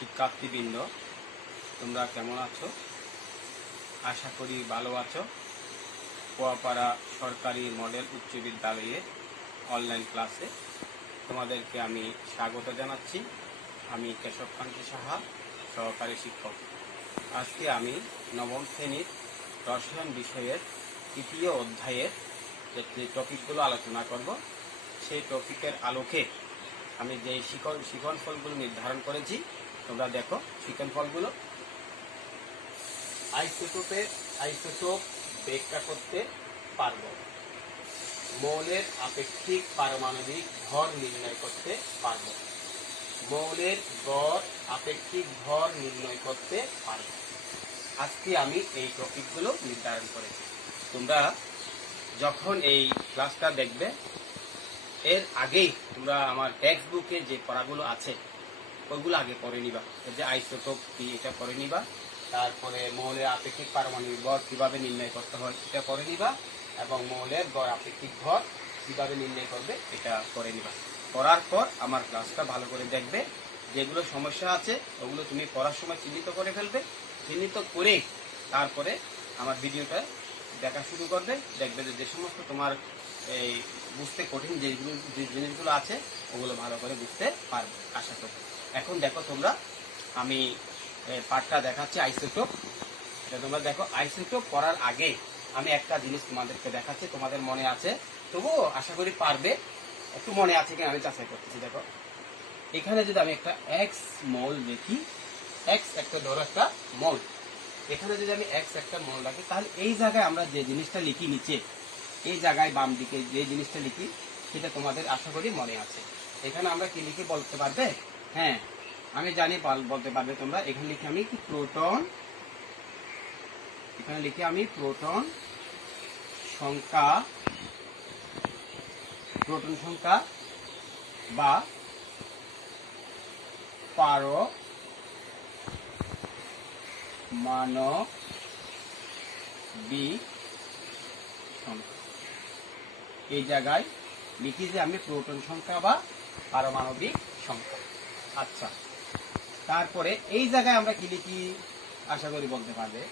শিক্ষার্থীবৃন্দ, তোমরা কেমন আছো? আশা করি ভালো আছো। কুয়াপাড়া সরকারি মডেল উচ্চ বিদ্যালয়ে অনলাইন ক্লাসে তোমাদেরকে আমি স্বাগত জানাচ্ছি। আমি কেশবকান্তি সাহা, সহকারী শিক্ষক। আজকে আমি নবম শ্রেণীর রসায়ন বিষয়ের তৃতীয় অধ্যায়ের যে টপিকগুলো আলোচনা করব, সেই টপিকের আলোকে আমি যে শিখন ফলগুলো নির্ধারণ করেছি, তোমরা দেখো শিখন ফলগুলো। আইসোটোপ ব্যাখ্যা করতে পারব, মৌলের আপেক্ষিক পারমাণবিক ভর নির্ণয় করতে পারব, মৌলের গড় আপেক্ষিক ভর নির্ণয় করতে পারব। আজকে আমি এই টপিকগুলো নির্ধারণ করেছি। তোমরা যখন এই ক্লাসটা দেখবে, এর আগেই তোমরা আমার টেক্সট বুকে যে পড়াগুলো আছে ওইগুলো আগে পড়ে নিবা। যে আইসোটোপ কি এটা পড়ে নিবা, তারপরে মৌলের আপেক্ষিক পারমাণবিক ভর কিভাবে নির্ণয় করতে হয় এটা পড়ে নিবা, এবং মৌলের গড় আপেক্ষিক ভর কিভাবে নির্ণয় করবে এটা পড়ে নিবা। পড়ার পর আমার ক্লাসটা ভালো করে দেখবে। যেগুলো সমস্যা আছে ওগুলো তুমি পড়ার সময় চিহ্নিত করে ফেলবে। চিহ্নিত করে তারপরে আমার ভিডিওটা দেখা শুরু করবে। দেখবে যে সমস্ত তোমার এই বুঝতে কঠিন যে জিনিসগুলো আছে ওগুলো ভালো করে বুঝতে পারবে আশা করি। এখন দেখো তোমরা, আমি পার্টটা দেখাচ্ছি আইসোটোপ। এটা তোমরা দেখো। আইসোটোপ পড়ার আগে আমি একটা জিনিস তোমাদেরকে দেখাচ্ছি, তোমাদের মনে আছে তবুও আশা করি পারবে। একটু মনে আছে কিনা আমি যাচাই করতেছি। দেখো এখানে যদি আমি একটা এক্স মল দেখি, এক্স একটা ধরো একটা মল, এখানে যদি আমি এক্স একটা মল রাখি, তাহলে এই জায়গায় আমরা যে জিনিসটা লিখি নিচে, এই জায়গায় বাম দিকে যে জিনিসটা লিখি সেটা তোমাদের আশা করি মনে আছে। এখানে আমরা কি লিখি বলতে পারবে? হ্যাঁ, আমি জানি বলতে পারবে তোমরা। এখানে লিখি আমি কি প্রোটন, এখানে লিখি আমি প্রোটন সংখ্যা, প্রোটন সংখ্যা বা পারমাণবিক সংখ্যা। এই জায়গায় লিখি যে আমি প্রোটন সংখ্যা বা পারমাণবিক সংখ্যা। আচ্ছা, তারপরে এই জায়গায় আমরা কি লিখি আশা করি বলতে পারবে,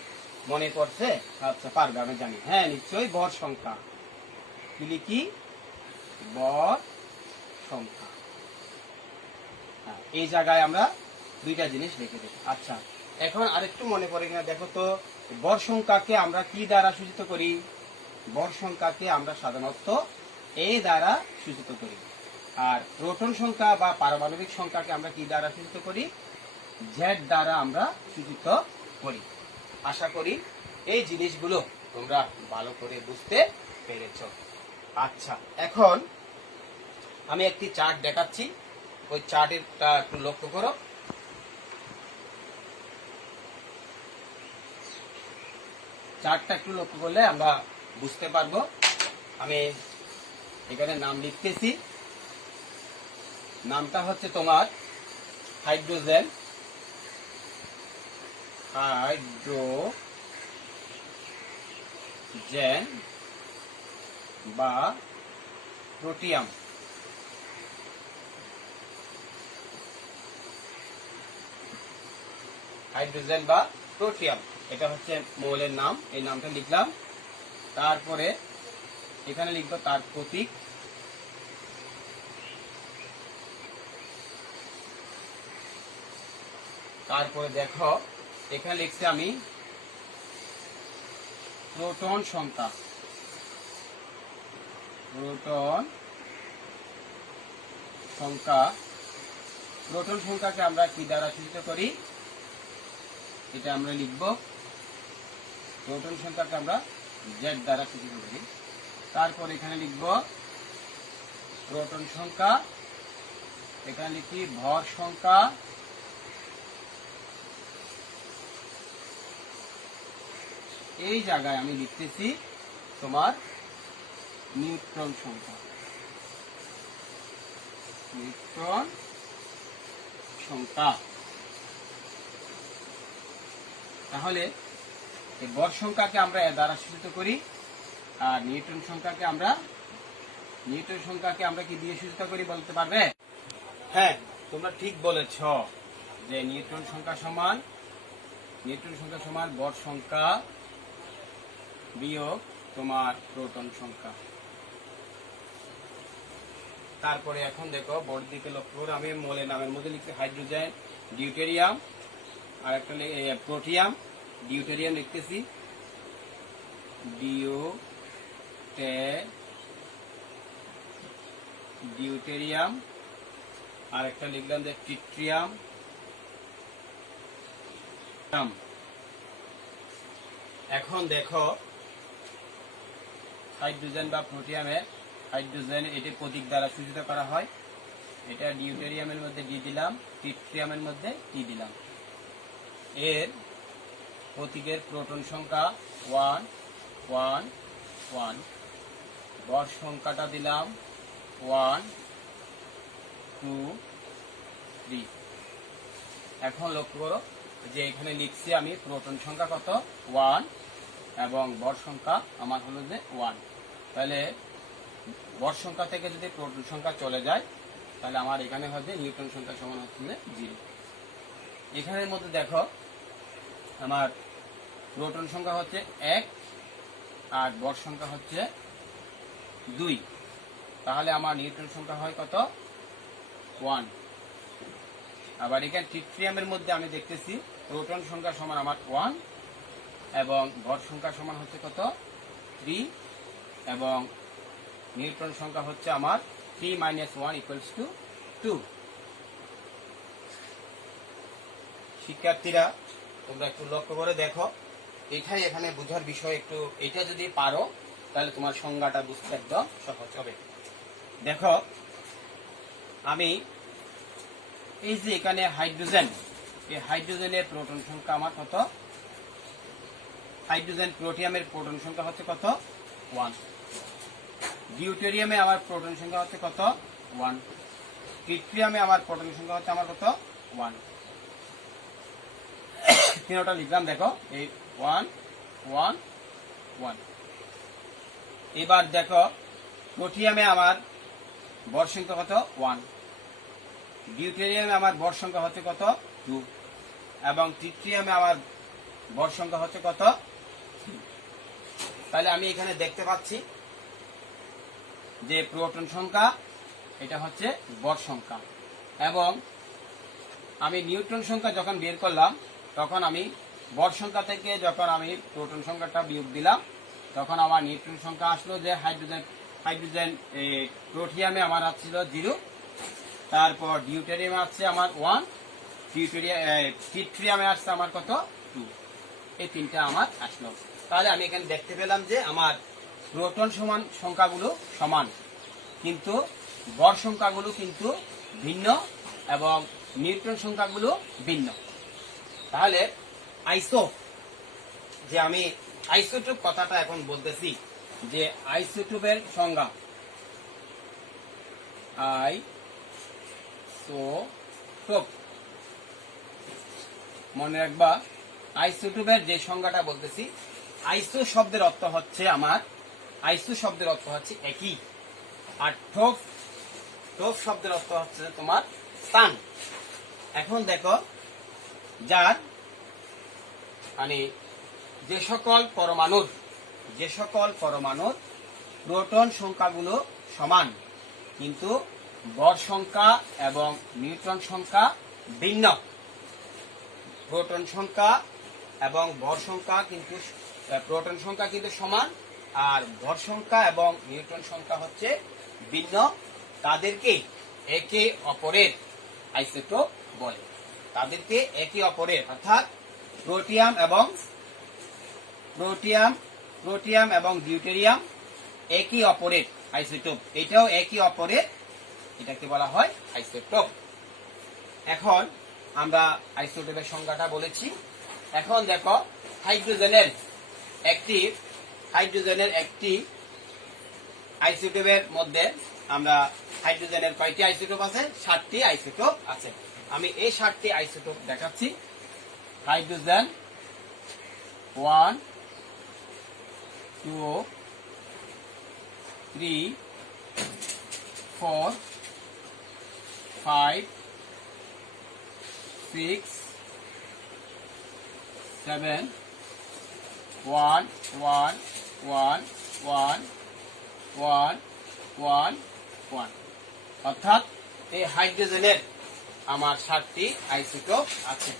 মনে পড়ছে? আচ্ছা, পারবে, আমি জানি। হ্যাঁ, নিশ্চয়ই ভর সংখ্যা। কি লিখি? ভর সংখ্যা। হ্যাঁ, এই জায়গায় আমরা দুইটা জিনিস লিখে দেব। আচ্ছা, এখন আরেকটু মনে পড়ে কিনা দেখো তো। ভর সংখ্যাকে আমরা কি দ্বারা সূচিত করি? ভর সংখ্যাকে আমরা সাধারণত এ দ্বারা সূচিত করি। আর প্রোটন সংখ্যা বা পারমাণবিক সংখ্যাকে আমরা কি দ্বারা সূচিত করি? জেড দ্বারা আমরা সূচিত করি। আশা করি এই জিনিসগুলো তোমরা ভালো করে বুঝতে পেরেছ। আচ্ছা, এখন আমি একটি চার্ট দেখাচ্ছি, ওই চার্টেরটা একটু লক্ষ্য করো। চার্টটা একটু লক্ষ্য করলে আমরা বুঝতে পারবো। আমি এখানে নাম লিখতেছি। নামটা হচ্ছে তোমার হাইড্রোজেন, হাইড্রোজেন বা প্রোটিয়াম। হাইড্রোজেন বা প্রোটিয়াম, এটা হচ্ছে মৌলের নাম। এই নামটা লিখলাম। তারপরে এখানে লিখবো তার প্রতীক। তারপরে দেখো এখানে লিখছি আমি প্রোটন সংখ্যা। প্রোটন সংখ্যা, প্রোটন সংখ্যাকে আমরা কি দ্বারা সূচিত করি? এটা আমরা লিখব। প্রোটন সংখ্যাকে আমরা জেড দ্বারা সূচিত করি। তারপর এখানে লিখব প্রোটন সংখ্যা, এখানে লিখি ভর সংখ্যা, এই জায়গায় আমি লিখতেছি তোমার নিউট্রন সংখ্যা। নিউট্রন সংখ্যা। তাহলে এই ভর সংখ্যাকে আমরা এর দ্বারা সূচিত করি, আর নিউট্রন সংখ্যাকে আমরা কি দিয়ে সূচিত করি বলতে পারবে? হ্যাঁ, তোমরা ঠিক বলেছ। যে নিউট্রন সংখ্যা সমান ভর সংখ্যা বিয়োগ তোমার প্রোটন সংখ্যা। তারপরে এখন দেখো বোর্ড দিকে লক্ষ্য করে আমি মোলের নামের মধ্যে লিখছি হাইড্রোজেন, ডিউটেরিয়াম, আর একটা প্রোটিয়াম, ডিউটেরিয়াম লিখতেছি ডিউটেরিয়াম, আর একটা লিখলাম যে ট্রিটিয়াম। এখন দেখো হাইড্রোজেন বা প্রোটিয়ামের হাইড্রোজেন এটি প্রতীক দ্বারা সূচিত করা হয়। এটা ডিউটেরিয়ামের মধ্যে ডি দিলাম, ট্রিটিয়ামের মধ্যে টি দিলাম। এর প্রতীকের প্রোটন সংখ্যা 1 1 1, ভর সংখ্যাটা দিলাম 1 2 3। এখন লক্ষ্য করো যে এখানে লিখছি আমি প্রোটন সংখ্যা কত 1 এবং ভর সংখ্যা আমার হলো যে 1। তাহলে ভর সংখ্যা থেকে যদি প্রোটন সংখ্যা চলে যায় তাহলে আমার এখানে হবে নিউট্রন সংখ্যা সমান হচ্ছে 0। এখানের মধ্যে দেখো আমার প্রোটন সংখ্যা হচ্ছে 1 আর ভর সংখ্যা হচ্ছে 2, তাহলে আমার নিউট্রন সংখ্যা হয় কত 1। আবার এখানে ট্রিটিয়ামের মধ্যে আমি দেখতেছি প্রোটন সংখ্যা সমান আমার 1 এবং ভর সংখ্যা সমান হচ্ছে কত 3 এবং নিউট্রন সংখ্যা হচ্ছে আমার 3 - 1 = 2। শিক্ষার্থীরা তোমরা একটু লক্ষ্য করে দেখো, এটাই এখানে বোঝার বিষয়। একটু এটা যদি পারো তাহলে তোমার সংজ্ঞাটা বুঝতে একদম সহজ হবে। দেখো আমি এই যে এখানে হাইড্রোজেন, এই হাইড্রোজেনের প্রোটন সংখ্যা আমার কত, হাইড্রোজেন প্রোটিয়ামের প্রোটন সংখ্যা হচ্ছে কত 1, ডিউটেরিয়ামে আমার প্রোটন সংখ্যা হচ্ছে কত 1, ট্রিটিয়ামে আমার প্রোটন সংখ্যা হচ্ছে আমার কত 1। তিনটা লিখলাম দেখো এই 1 1 1। এবার দেখো প্রোটিয়ামে আমার ভর সংখ্যা কত 1, ডিউটেরিয়ামে আমার ভর সংখ্যা হচ্ছে কত 2 এবং ট্রিটিয়ামে আমার ভর সংখ্যা হচ্ছে কত 3। তাহলে আমি এখানে দেখতে পাচ্ছি যে প্রোটন সংখ্যা এটা হচ্ছে ভর সংখ্যা, এবং আমি নিউট্রন সংখ্যা যখন বের করলাম তখন আমি ভর সংখ্যা থেকে যখন আমি প্রোটন সংখ্যাটা বিয়োগ দিলাম তখন আমার নিউট্রন সংখ্যা আসলো যে হাইড্রোজেন প্রোটিয়ামে আমার আসছিল 0, তারপর ডিউটেরিয়ামে আসছে আমার 1, ট্রিটিয়ামে আসছে আমার কত 2। এই তিনটা আমার আসলো। তাহলে আমি এখানে দেখতে পেলাম যে আমার প্রোটন সমান সংখ্যাগুলো সমান, কিন্তু ভর সংখ্যাগুলো কিন্তু ভিন্ন এবং নিউট্রন সংখ্যাগুলো ভিন্ন। তাহলে যে আমি আইসোটোপ কথাটা এখন বলতেছি, যে আইসোটোপের সংজ্ঞা আইসোটোপ মনে রাখবা। আইসোটোপের যে সংজ্ঞাটা বলতেছি, আইসো শব্দের অর্থ হচ্ছে আমার, আইসো শব্দের অর্থ হচ্ছে একই, আর টোপ শব্দের অর্থ হচ্ছে তোমার স্থান। এখন দেখো যার মানে যে সকল পরমাণুর প্রোটন সংখ্যাগুলো সমান কিন্তু ভর সংখ্যা এবং নিউট্রন সংখ্যা ভিন্ন, প্রোটন সংখ্যা এবং ভর সংখ্যা কিন্তু প্রোটন সংখ্যা কিন্তু সমান আর ভর সংখ্যা এবং নিউট্রন সংখ্যা হচ্ছে ভিন্ন, তাদেরকে একে অপরের আইসোটোপ বলে। তাদেরকে একে অপরের অর্থাৎ প্রোটিয়াম এবং ডিউটেরিয়াম একই অপরের আইসোটোপ, এটাও একই অপরের, এটাকে বলা হয় আইসোটোপ। এখন আমরা আইসোটোপের সংজ্ঞাটা বলেছি। এখন দেখো হাইড্রোজেনের একটি আইসোটোপের মধ্যে আমরা হাইড্রোজেনের কয়টি আইসোটোপ আছে? 7টি আইসোটোপ আছে। আমি এই 7টি আইসোটোপ দেখাচ্ছি। হাইড্রোজেন 1 2 3 4 5 6 7 1 1 1 1 1 1 1 অর্থাৎ এই হাইড্রোজেনের আমার 7টি আইসোটোপ আছে।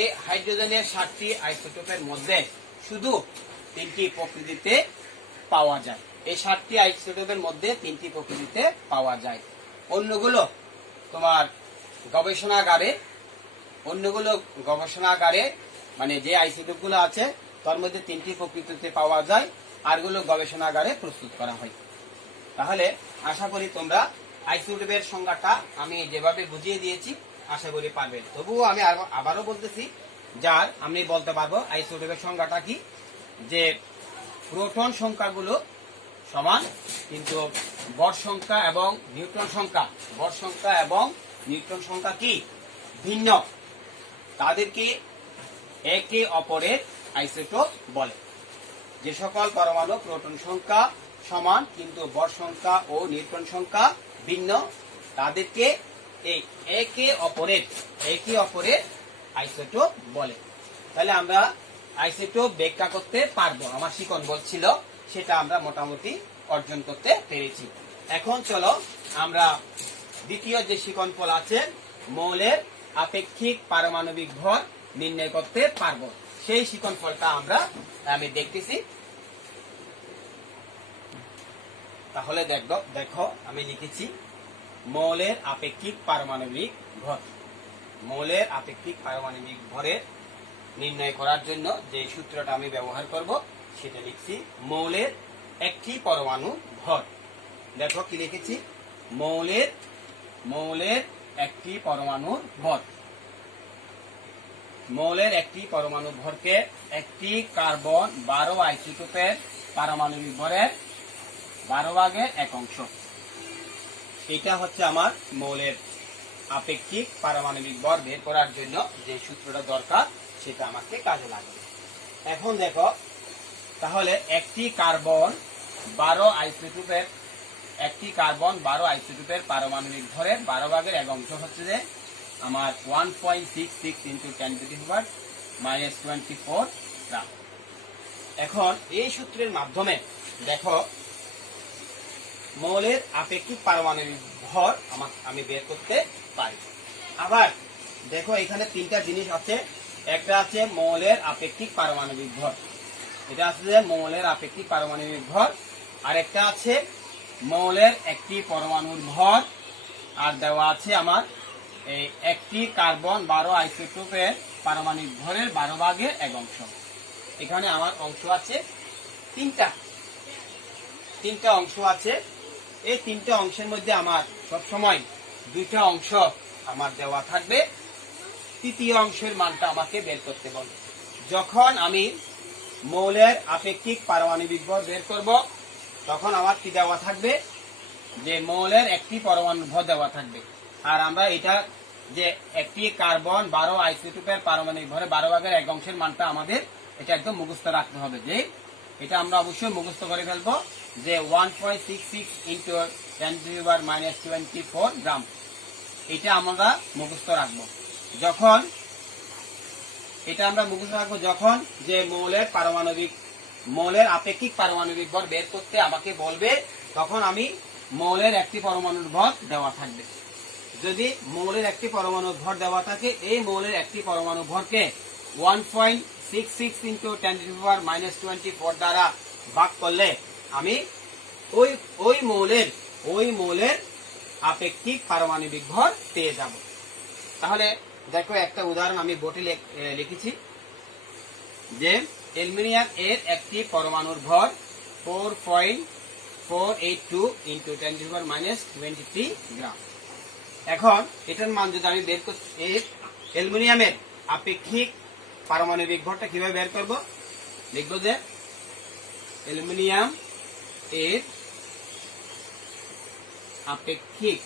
এই হাইড্রোজেনের 7টি আইসোটোপের মধ্যে শুধু 3টি প্রকৃতিতে পাওয়া যায়। এই 7টি আইসোটোপের মধ্যে 3টি প্রকৃতিতে পাওয়া যায়। অন্যগুলো তোমার গবেষণাগারে মানে যে আইসোটোপগুলো আছে তার মধ্যে 3টি প্রকৃতিতে পাওয়া যায়, আরগুলো গবেষণাগারে প্রস্তুত করা হয়। তাহলে আশা করি তোমরা আইসোটোপের সংজ্ঞাটা আমি যেভাবে বুঝিয়ে দিয়েছি আশা করি পারবে। তবুও আমি আবারও বলতেছি, যার আমি বলতে পারবো আইসোটোপের সংজ্ঞাটা কি, যে প্রোটন সংখ্যাগুলো সমান কিন্তু ভর সংখ্যা এবং নিউট্রন সংখ্যা কি ভিন্ন, তাদেরকে একে অপরের আইসোটোপ বলে। যে সকল পরমাণু প্রোটন সংখ্যা সমান কিন্তু ভর সংখ্যা ও নিউট্রন সংখ্যা ভিন্ন, তাদেরকে এই একে অপরের আইসোটোপ বলে। তাহলে আমরা আইসোটোপ ব্যাখ্যা করতে পারবো, আমার শিকন বলছিল, সেটা আমরা মোটামুটি অর্জন করতে পেরেছি। এখন চলো আমরা দ্বিতীয় যে শিকন ফল আছে, মৌলের আপেক্ষিক পারমাণবিক ভর নির্ণয় করতে পারবো, সেই শিকন ফলটা আমি দেখতেছি। তাহলে দেখো আমি লিখেছি মৌলের আপেক্ষিক পারমাণবিক ভর। মৌলের আপেক্ষিক পারমাণবিক ভরের নির্ণয় করার জন্য যে সূত্রটা আমি ব্যবহার করব সেটা লিখছি মৌলের একটি পরমাণু ভর। দেখো কি লিখেছি, মৌলের একটি পরমাণুর ভর। মৌলের একটি পরমাণু ভরকে একটি কার্বন 12 আইসোটোপের পারমাণবিক ভরের 12/1 এটা হচ্ছে আমার মৌলের আপেক্ষিক পারমাণবিক ভর বের করার জন্য যে সূত্রটা দরকার সেটা আমাকে কাজে লাগবে। এখন দেখো, তাহলে একটি কার্বন 12 আইসোটোপের পারমাণবিক ভরের 12/1 হচ্ছে যে আমার 1.66 × 10⁻⁻24 গ্রাম। এখন এই সূত্রের মাধ্যমে দেখো মৌলের আপেক্ষিক পারমাণবিক ভর আমি বের করতে পারি। আবার দেখো এখানে 3টা জিনিস আছে, একটা আছে মৌলের আপেক্ষিক পারমাণবিক ভর, এটা আছে যে মৌলের আপেক্ষিক পারমাণবিক ভর, আর একটা আছে মৌলের একটি পরমাণুর ভর, আর দেওয়া আছে আমার এই একটি কার্বন 12 আইসোটোপের পারমাণবিক ভরের 12/1। এখানে আমার অংশ আছে তিনটা অংশ আছে। এই 3টা অংশের মধ্যে আমার সবসময় 2টা অংশ আমার দেওয়া থাকবে, তৃতীয় অংশের মানটা আমাকে বের করতে বলবে। যখন আমি মৌলের আপেক্ষিক পারমাণবিক ভর বের করব তখন আমার কি দেওয়া থাকবে, যে মৌলের একটি পরমাণু ভর দেওয়া থাকবে। আর আমরা এটা যে একটি কার্বন 12 আইসোটোপের পারমাণবিক ভরে 12/1 মানটা আমাদের এটা একদম মুখস্থ রাখতে হবে, যে এটা আমরা অবশ্যই মুখস্থ করে ফেলবো যে 1.66 × 10⁻⁻24 গ্রাম, এটা আমরা মুখস্থ রাখবো। যখন যে মৌলের আপেক্ষিক পারমাণবিক ভর বের করতে আমাকে বলবে, তখন আমি মৌলের একটি পরমাণুর ভর দেওয়া থাকবে। যদি মৌলের একটি পরমাণুর ভর দেওয়া থাকে, এই মৌলের একটি পরমাণু ভরকে 1.66 × 10⁻⁻24 দ্বারা ভাগ করলে আমি ওই মৌলের আপেক্ষিক পারমাণবিক ভর পেয়ে যাব। তাহলে দেখো একটা উদাহরণ আমি বোর্ডে লিখেছি, যে অ্যালুমিনিয়াম এর একটি পরমাণুর ভর 4.482 × 10⁻⁻23 গ্রাম। এখন এটার মান যদি আমি বের করতে, অ্যালুমিনিয়ামের আপেক্ষিক পারমাণবিক ভরটা কিভাবে বের করব, লিখব যে অ্যালুমিনিয়াম এর আপেক্ষিক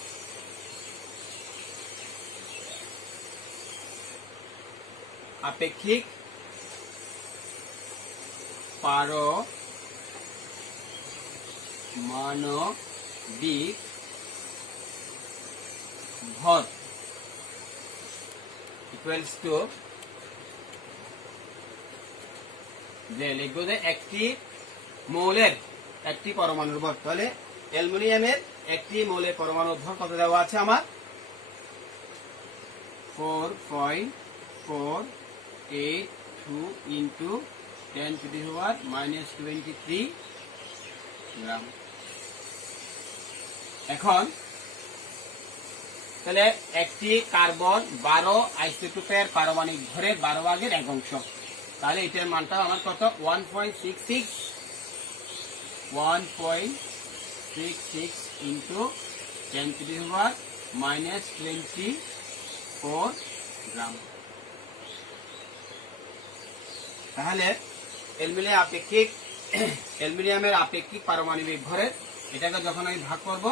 পারমাণবিক ভর ইকুয়ালস টু যে লিখবো যে একটি মৌলের একটি পরমাণুর ভর। তাহলে অ্যালুমিনিয়ামের একটি মৌলের পরমাণুর ভর কত দেওয়া আছে আমার? 4.482 ইন্টু 10⁻⁻23 গ্রাম। এখন তাহলে একটি কার্বন 12 আইসোটোপের পারমাণবিক ভরের 12 ভাগের 1 অংশ। তাহলে এটার মানটা আমার কত? 1.66 ইন্টু 10⁻⁻24 গ্রাম। তাহলে অ্যালুমিনিয়ামের আপেক্ষিক পারমাণবিক ভরের এটাকে যখন আমি ভাগ করব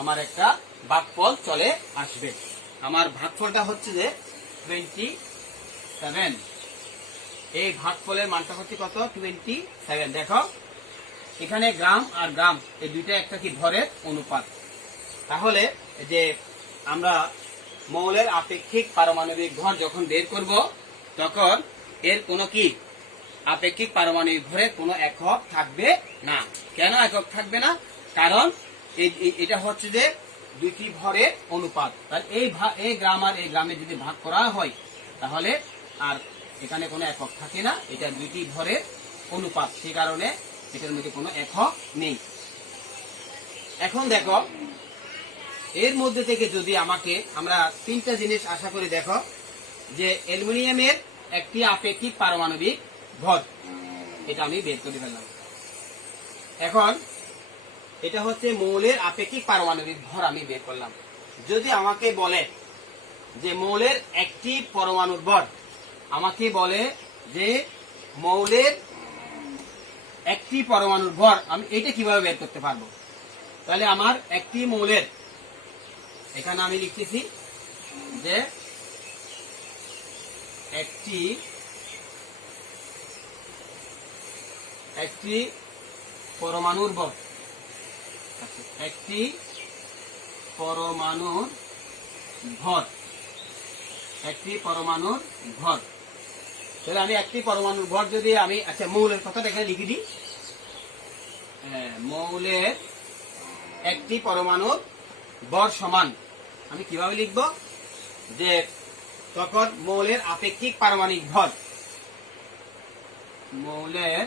আমার একটা ভাগফল চলে আসবে। আমার ভাগফলটা হচ্ছে যে 27। এই ভাগফলের মানটা হচ্ছে কত? 27। দেখো এখানে গ্রাম আর গ্রাম এই দুইটা একটা কি ভরের অনুপাত। তাহলে যে আমরা মৌলের আপেক্ষিক পারমাণবিক ভর যখন বের করব তখন এর কোনো কি আপেক্ষিক পারমাণবিক ভরের কোনো একক থাকবে না। কেন একক থাকবে না? কারণ এটা হচ্ছে যে দুইটি ভরের অনুপাত। তাহলে এই গ্রাম আর এই গ্রামে যদি ভাগ করা হয় তাহলে আর এখানে কোনো একক থাকে না, এটা দুইটি ভরের অনুপাত, সেই কারণে এটার মধ্যে কোনো একক নেই। এখন দেখো এর মধ্যে থেকে যদি আমরা তিনটা জিনিস আশা করি, দেখো যে অ্যালুমিনিয়ামের একটি আপেক্ষিক পারমাণবিক ভর এটা আমি বের করে ফেললাম। এখন এটা হচ্ছে মৌলের আপেক্ষিক পারমাণবিক ভর আমি বের করলাম। যদি আমাকে বলে যে মৌলের একটি পরমাণুর ভর, আমাকে বলে যে মৌলের একটি পরমাণুর ভর, আমি এটা কিভাবে বের করতে পারবো? তাহলে আমার একটি মৌলের, এখানে আমি লিখতেছি যে একটি পরমাণুর ভর, একটি পরমাণুর ভর, একটি পরমাণুর ভর। তাহলে আমি একটি পরমাণুর ভর যদি আমি মৌলের কথাটা এখানে লিখে দিই, মৌলের একটি পরমাণুর ভর সমান, আমি কিভাবে লিখব? যে তখন মৌলের আপেক্ষিক পারমাণবিক ভর, মৌলের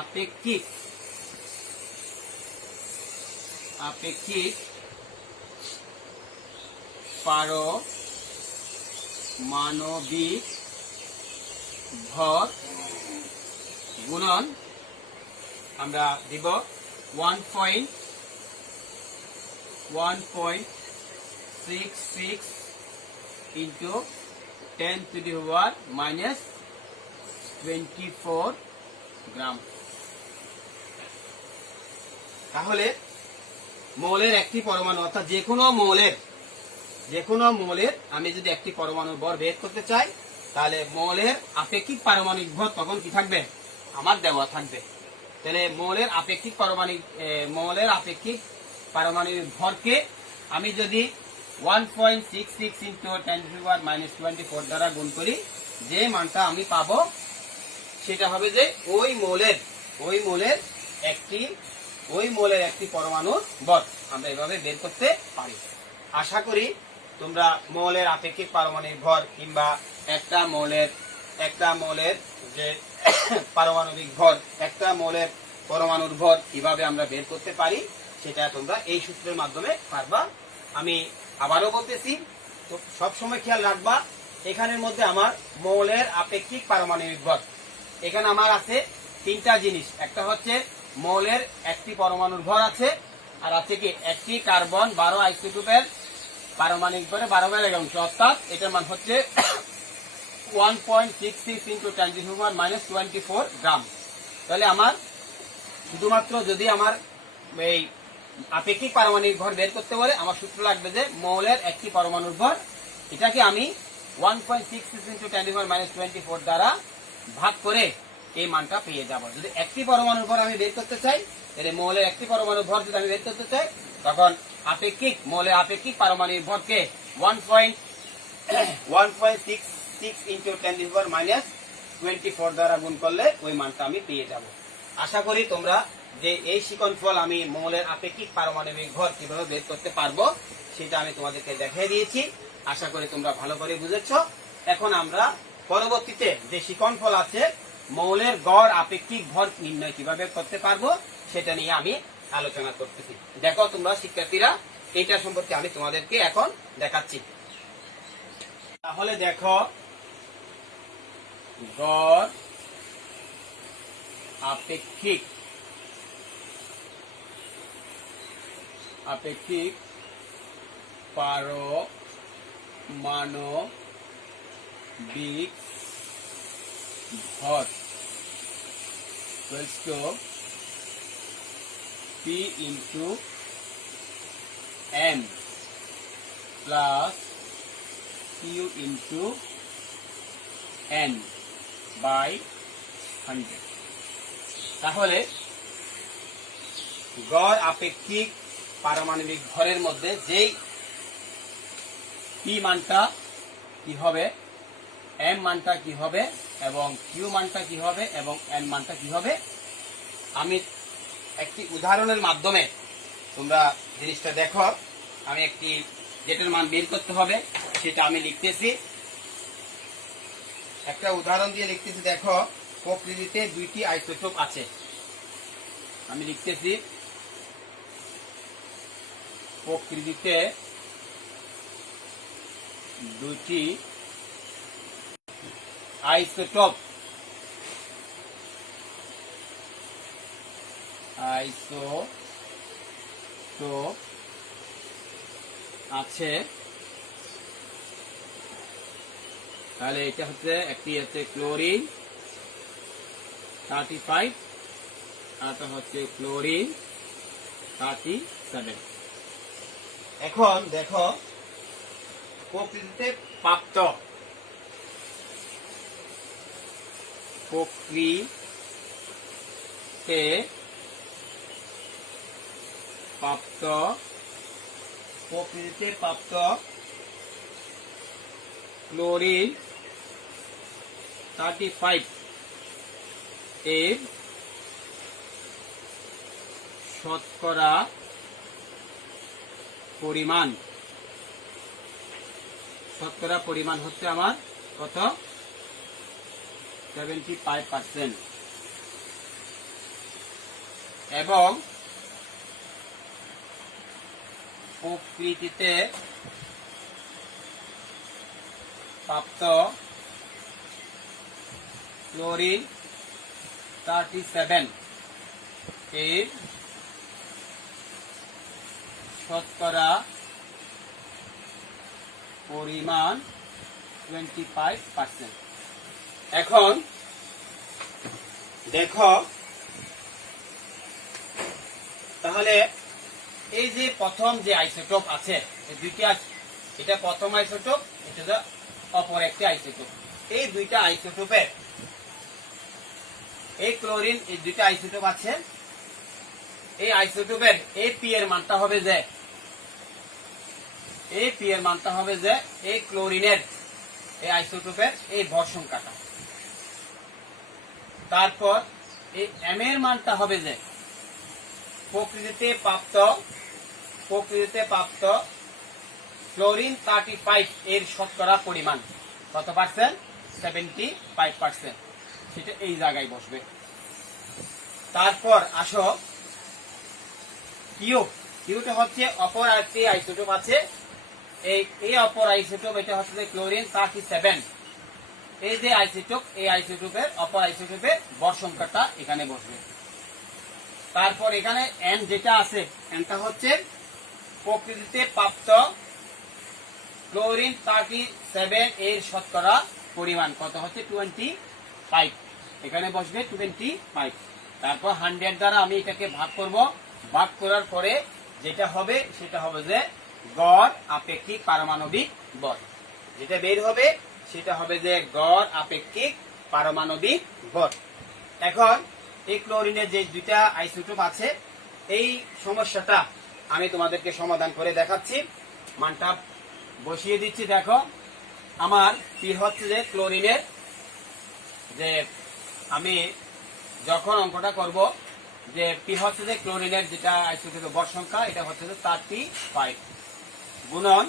আপেক্ষিক পারমাণবিক ভর গুণন আমরা দিব 1.66 ইন্টু 10⁻⁻24 গ্রাম। তাহলে মৌলের একটি পরমাণু, অর্থাৎ যে কোনো মৌলের আমি যদি একটি পরমাণুর ভর বের করতে চাই, তাহলে মৌলের আপেক্ষিক পারমাণবিক ভর তখন কি থাকবে? আমার দেওয়া থাকবে। তাহলে মৌলের আপেক্ষিক পারমাণবিক ভরকে আমি যদি 1.66 ইন্টু 10⁻⁻24 দ্বারা গুণ করি, যে মানটা আমি পাবো সেটা হবে যে ওই মৌলের একটি পরমাণুর ভর আমরা এভাবে বের করতে পারি। আশা করি তোমরা মৌলের আপেক্ষিক পারমাণবিক ভর কিংবা একটা মৌলের যে পারমাণবিক ভর, একটা মৌলের পরমাণুর ভর কিভাবে আমরা বের করতে পারি সেটা তোমরা এই সূত্রের মাধ্যমে পারবা। আমি আবারও বলতেছি, তো সবসময় খেয়াল রাখবা এখানের মধ্যে আমার মৌলের আপেক্ষিক পারমাণবিক ভর, এখানে আমার আছে তিনটা জিনিস। একটা হচ্ছে মৌলের একটি পরমাণুর ভর আছে, আর আছে কি একটি কার্বন 12 আইসোটোপের পারমাণবিক ভরে 12 অংশ, অর্থাৎ এটার মান হচ্ছে 1.66 ইন্টু 10⁻⁻24 গ্রাম। তাহলে আমার শুধুমাত্র যদি আমার এই আপেক্ষিক পারমাণবিক ভর বের করতে বলে, আমার সূত্র লাগবে যে মৌলের একটি পরমাণুর ভর, এটাকে আমি 1.66 ইন্টু 10⁻⁻24 দ্বারা ভাগ করে এই মানটা পেয়ে যাব। যদি একটি পরমাণুর ভর আমি বের করতে চাই, তাহলে মৌলের একটি পরমাণুর ভর যদি আমি বের করতে চাই, তখন মৌলের আপেক্ষিক পারমাণবিক ভরকে 1.66 ইন্টু 10⁻⁻24 দ্বারা গুণ করলে ওই মানটা আমি পেয়ে যাব। আশা করি তোমরা যে এই শিকনফল আমি মৌলের আপেক্ষিক পারমাণবিক ভর কিভাবে বের করতে পারবো সেটা আমি তোমাদেরকে দেখিয়ে দিয়েছি। আশা করি তোমরা ভালো করে বুঝেছো। এখন আমরা পরবর্তীতে যে শিকনফল আছে মৌলের গড় আপেক্ষিক ভর নির্ণয় কিভাবে করতে পারবো সেটা নিয়ে আমি আলোচনা করতেছি। দেখো তোমরা শিক্ষার্থীরা, এটা সম্পর্কে আমি তোমাদেরকে এখন দেখাচ্ছি। তাহলে দেখো, গড় আপেক্ষিক পারমাণবিক ভর P into M plus Q into N by 100। তাহলে গড় আপেক্ষিক পারমাণবিক ভরের মধ্যে যেই P মানটা কি হবে, M মানটা কি হবে এবং Q মানটা কি হবে এবং N মানটা কি হবে, আমি একটি উদাহরণের মাধ্যমে তোমরা জিনিসটা দেখো। আমি একটি যেটার মান বের করতে হবে সেটা আমি লিখতেছি, একটা উদাহরণ দিয়ে লিখতেছি। দেখো, প্রকৃতিতে দুইটি আইসোটোপ আছে। আমি লিখতেছি, প্রকৃতিতে দুইটি আইসোটোপ আছে। তাহলে এটা হচ্ছে একটি হচ্ছে ক্লোরিন 35 আর হচ্ছে ক্লোরিন 37। এখন দেখো, প্রকৃতিতে প্রাপ্ত ক্লোরিন 35 এর শতকরা পরিমাণ হচ্ছে আমার কত, 75%। এবং প্রকৃতিতে প্রাপ্ত ক্লোরিন 37 এর শতকরা পরিমাণ 25%। এখন দেখো, তাহলে এই যে প্রথম যে আইসোটোপ আছে এই দুইটা, এটা প্রথম আইসোটোপ, এটা অপর একটি আইসোটোপ। এই দুইটা আইসোটোপের এই ক্লোরিন, এই দুইটা আইসোটোপ আছে। এই আইসোটোপের এপি এর মানটা হবে যে এই ক্লোরিনের এই আইসোটোপের এই ভর সংখ্যাটা। তারপর এই এম এর মানটা হবে যে প্রকৃতিতে প্রাপ্ত ক্লোরিন 35 এর শতকরা পরিমাণ কত পার্সেন্ট, 75%। সেটা এই জায়গায় বসবে। তারপর আসো কিউটা হচ্ছে অপর আরেকটি আইসোটোপ আছে। এই অপর আইসোটোপ, এটা হচ্ছে ক্লোরিন 37। এই যে আইসোটোপ, এই আইসোটোপের অপর আইসোটোপের ভর সংখ্যাটা এখানে বসবে। তারপর এখানে এন যেটা আছে, এনটা হচ্ছে প্রকৃতিতে প্রাপ্ত ক্লোরিন 37 এর শতকরা পরিমাণ কত হচ্ছে 25, এখানে বসবে 25। তারপর 100 দ্বারা আমি এটাকে ভাগ করব। ভাগ করার পরে যেটা হবে সেটা হবে যে গড় আপেক্ষিক পারমাণবিক ভর। যেটা বের হবে সেটা হবে যে গড় আপেক্ষিক পারমাণবিক ভর। এখন এই ক্লোরিনের যে দুইটা আইসোটোপ আছে, এই সমস্যাটা আমি তোমাদেরকে সমাধান করে দেখাচ্ছি। মানটা বসিয়ে দিচ্ছি। দেখো আমার পি হচ্ছে যে ক্লোরিনের, যে আমি যখন অঙ্কটা করব যে পি হচ্ছে যে ক্লোরিনের যেটা আইসোটোপের ভর সংখ্যা, এটা হচ্ছে যে 35 গুণন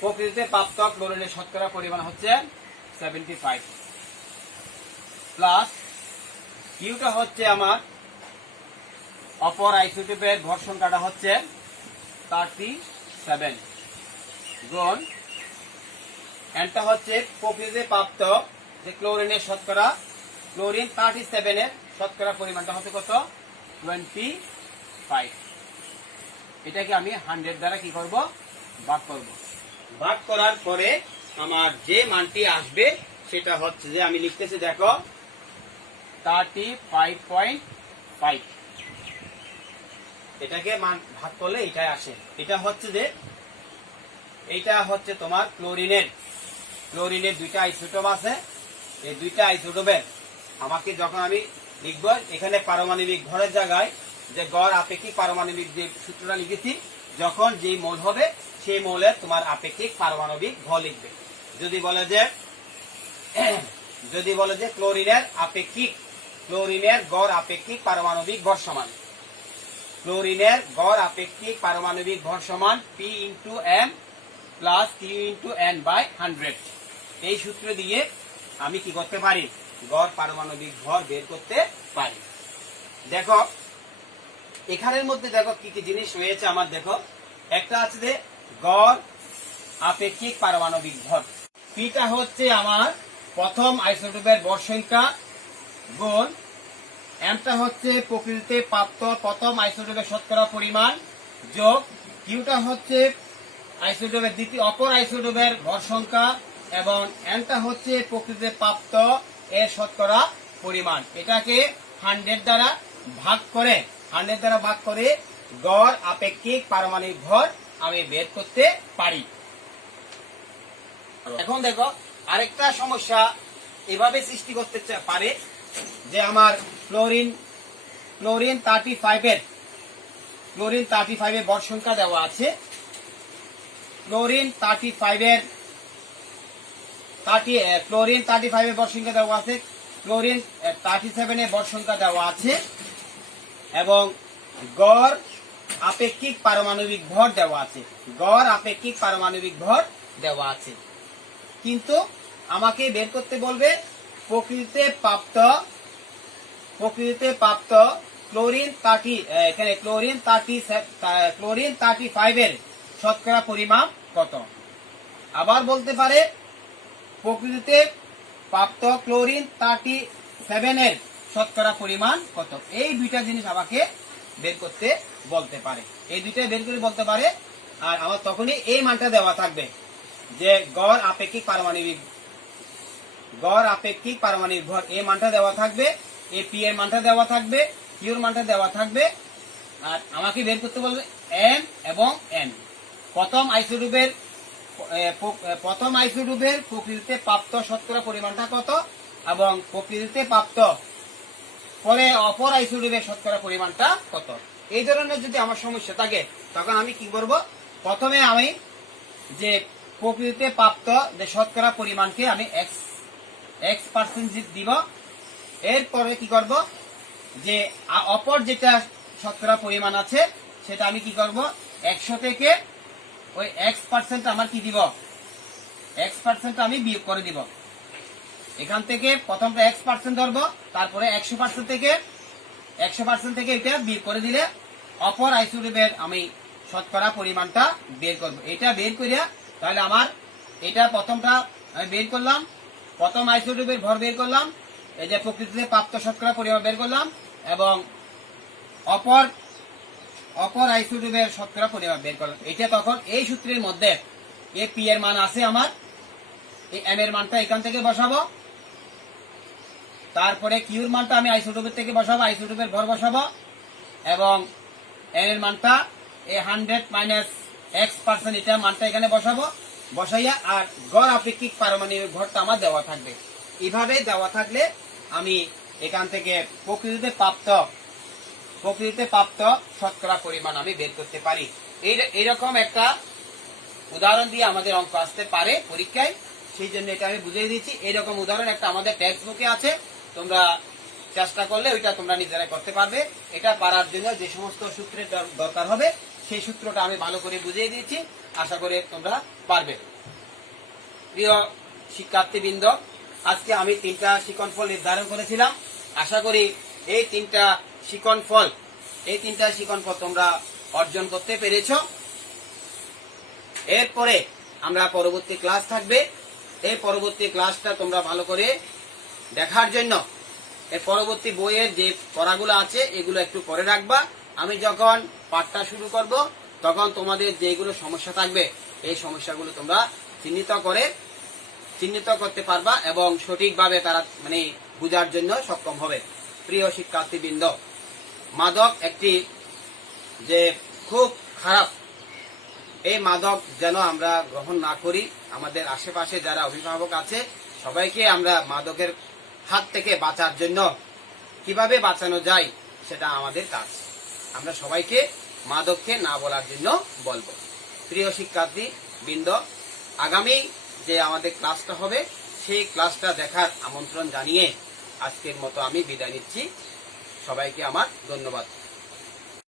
প্রকৃতিতে প্রাপ্ত ক্লোরিনের শতকরা পরিমাণ হচ্ছে 75 প্লাস কিউটা হচ্ছে আমার অপর আইসোটোপের ভর সংখ্যাটা হচ্ছে 37 গুণ এনটা হচ্ছে প্রকৃতিতে প্রাপ্ত যে ক্লোরিনের শতকরা, ক্লোরিন 37 এর শতকরা পরিমাণটা হচ্ছে কত 25। এটাকে আমি 100 দ্বারা কি করব ভাগ করব। ভাগ করার পরে আমার যে মানটি আসবে সেটা হচ্ছে যে আমি লিখতেছি, দেখো 35.5। এটাকে মান ভাগ করলে এটাই আসে। এটা হচ্ছে যে এইটা হচ্ছে তোমার ক্লোরিনের দুইটা আইসোটোপ আছে। এই দুইটা আইসোটোপের আমাকে যখন আমি লিখবো এখানে পারমাণবিক ভরের জায়গায় যে গড় আপেক্ষিক পারমাণবিক যে সূত্রটা লিখেছি, যখন যেই মৌল হবে সেই মৌলের তোমার আপেক্ষিক পারমাণবিক ভর লিখবে। যদি বলে যে ক্লোরিনের গড় আপেক্ষিক পারমাণবিক ভর সমান, ক্লোরিনের গড় আপেক্ষিক পারমাণবিক ভর সমান P into M plus Q into N by 100। এই সূত্র দিয়ে আমি কি করতে পারি, গড় পারমাণবিক ভর বের করতে পারি। দেখো এখানের মধ্যে দেখো কি কি জিনিস রয়েছে আমার। দেখো একটা আছে যে গড় আপেক্ষিক পারমাণবিক ভর, পিটা হচ্ছে আমার প্রথম আইসোটোপের ভর সংখ্যা গুণ এমটা হচ্ছে প্রকৃতিতে প্রাপ্ত প্রথম আইসোটোপের শতকরা পরিমাণ যোগ কিউটা হচ্ছে আইসোটোপের অপর আইসোটোপের ভর সংখ্যা এবং এনটা হচ্ছে প্রকৃতিতে প্রাপ্ত এর শতকরা পরিমাণ। এটাকে 100 দ্বারা ভাগ করে গড় আপেক্ষিক পারমাণবিক ভর আমি বের করতে পারি। এখন দেখো আরেকটা সমস্যা এভাবে সৃষ্টি করতে পারে যে আমার ক্লোরিন 35 এর ভর সংখ্যা দেওয়া আছে, ক্লোরিন 35 এর ভর সংখ্যা দেওয়া আছে, ক্লোরিন 37 এর ভর সংখ্যা দেওয়া আছে এবং গড় আপেক্ষিক পারমাণবিক ভর দেওয়া আছে। কিন্তু আমাকে বের করতে বলবে প্রকৃতিতে প্রাপ্ত ক্লোরিন 35 এর শতকরা পরিমাণ কত। আবার বলতে পারে প্রকৃতিতে প্রাপ্ত ক্লোরিন 37 এর শতকরা পরিমাণ কত। এই দুইটা জিনিস আমাকে বের করতে বলতে পারে, আর আমার তখনই এই মানটা দেওয়া থাকবে যে গড় আপেক্ষিক পারমাণবিক ভর এই মানটা দেওয়া থাকবে, এই পি এর মানটা দেওয়া থাকবে, কিউর মানটা দেওয়া থাকবে, আর আমাকে বের করতে বলবে এম এবং এন। প্রথম আইসোটোপের প্রকৃতিতে প্রাপ্ত শতকরা পরিমাণটা কত এবং প্রকৃতিতে প্রাপ্ত পরে অপর আইসোটোপের শতকরা পরিমাণটা কত। এই ধরনের যদি আমার সমস্যা থাকে তখন আমি কি করব, প্রথমে আমি যে প্রকৃতিতে প্রাপ্ত যে শতকরা পরিমাণকে আমি x% দিব। এরপরে কি করব, যে অপর যেটা শতকরা পরিমাণ আছে সেটা আমি কি করব 100 থেকে ওই x% আমার কি দিব, x% আমি বিয়োগ করে দিব। এখান থেকে প্রথমটা x% ধরবো, তারপরে 100% থেকে এটা বিয়োগ করে দিলে অপর আইসোটোপের আমি শতকরা পরিমাণটা বের করব। এটা বের করিয়া তাহলে আমার এটা প্রথমটা আমি বের করলাম, প্রথম আইসোটোপের ভর বের করলাম, এই যে প্রকৃতিতে প্রাপ্ত শতকরা পরিমাণ বের করলাম এবং অপর আইসোটোপের শতকরা পরিমাণ বের করলাম। এটা তখন এই সূত্রের মধ্যে এ পি এর মান আছে আমার, এই এম এর মানটা এখান থেকে বসাবো, তারপরে কিউর মানটা আমি আইসোটোপের থেকে বসাবো, আইসোটোপের ভর বসাবো এবং এন এর মানটা এই 100 মাইনাস x% এটা মানটা এখানে বসাইয়া আর গড় আপেক্ষিক পারমাণবিক ভরটা আমার দেওয়া থাকবে। এইভাবে দেওয়া থাকলে আমি এখান থেকে প্রকৃতিতে প্রাপ্ত শতকরা পরিমাণ আমি বের করতে পারি। এইরকম উদাহরণ দিয়ে আমাদের অঙ্ক আসতে পারে পরীক্ষায়, সেই জন্য এটা আমি বুঝিয়ে দিচ্ছি। এইরকম উদাহরণ একটা আমাদের টেক্সট বুকে আছে, তোমরা চেষ্টা করলে ওইটা তোমরা নিজেরাই করতে পারবে। এটা পারার জন্য যে সমস্ত সূত্রের দরকার হবে সেই সূত্রটা আমি ভালো করে বুঝিয়ে দিয়েছি, আশা করি তোমরা পারবে। প্রিয় শিক্ষার্থীবৃন্দ, আজকে আমি 3টা শিকনফল নির্ধারণ করেছিলাম। আশা করি এই 3টা শিকনফল তোমরা অর্জন করতে পেরেছ। এরপরে আমরা পরবর্তী ক্লাস থাকবে, এই পরবর্তী ক্লাসটা তোমরা ভালো করে দেখার জন্য এর পরবর্তী বইয়ের যে পড়াগুলো আছে এগুলো একটু করে রাখবা। আমি যখন পাঠটা শুরু করব তখন তোমাদের যেগুলো সমস্যা থাকবে এই সমস্যাগুলো তোমরা চিহ্নিত করতে পারবা এবং সঠিকভাবে তারা বোঝার জন্য সক্ষম হবে। প্রিয় শিক্ষার্থীবৃন্দ, মাদক একটি যে খুব খারাপ, এই মাদক যেন আমরা গ্রহণ না করি। আমাদের আশেপাশে যারা অভিভাবক আছে সবাইকে আমরা মাদকের হাত থেকে বাঁচার জন্য কিভাবে বাঁচানো যায় সেটা আমাদের কাজ। আমরা সবাইকে মাদককে না বলার জন্য বলবো। প্রিয় শিক্ষার্থী বৃন্দ, আগামী যে আমাদের ক্লাসটা হবে সেই ক্লাসটা দেখার আমন্ত্রণ জানিয়ে আজকের মতো আমি বিদায় নিচ্ছি। সবাইকে আমার ধন্যবাদ।